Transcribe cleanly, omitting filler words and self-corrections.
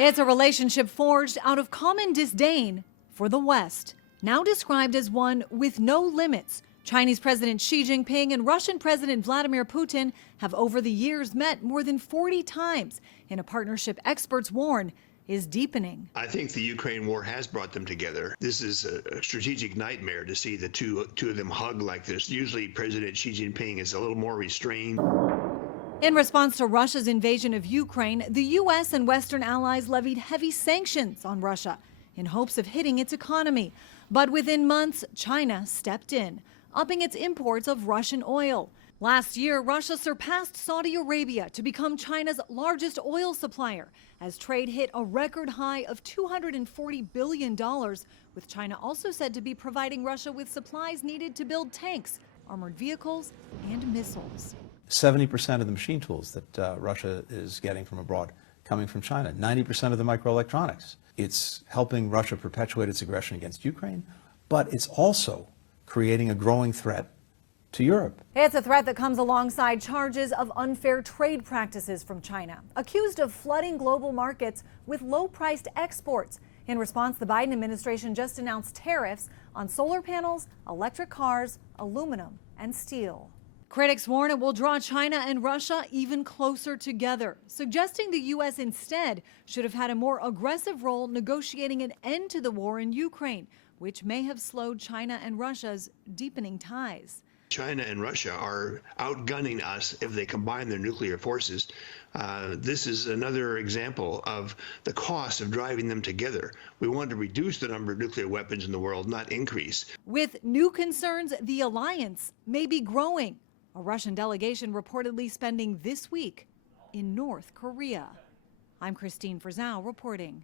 It's a relationship forged out of common disdain for the West, now described as one with no limits. Chinese President Xi Jinping and Russian President Vladimir Putin have over the years met more than 40 times in a partnership experts warn is deepening. I think the Ukraine war has brought them together. This is a strategic nightmare to see the two of them hug like this. Usually President Xi Jinping is a little more restrained. In response to Russia's invasion of Ukraine, the U.S. and Western allies levied heavy sanctions on Russia in hopes of hitting its economy. But within months, China stepped in, upping its imports of Russian oil. Last year, Russia surpassed Saudi Arabia to become China's largest oil supplier, as trade hit a record high of $240 billion, with China also said to be providing Russia with supplies needed to build tanks, armored vehicles, and missiles. 70% of the machine tools that Russia is getting from abroad coming from China, 90% of the microelectronics. It's helping Russia perpetuate its aggression against Ukraine, but it's also creating a growing threat to Europe. It's a threat that comes alongside charges of unfair trade practices from China, accused of flooding global markets with low-priced exports. In response, the Biden administration just announced tariffs on solar panels, electric cars, aluminum, and steel. Critics warn it will draw China and Russia even closer together, suggesting the U.S. instead should have had a more aggressive role negotiating an end to the war in Ukraine, which may have slowed China and Russia's deepening ties. China and Russia are outgunning us if they combine their nuclear forces. This is another example of the cost of driving them together. We want to reduce the number of nuclear weapons in the world, not increase. With new concerns, the alliance may be growing. A Russian delegation reportedly spending this week in North Korea. I'm Christine Frizzau reporting.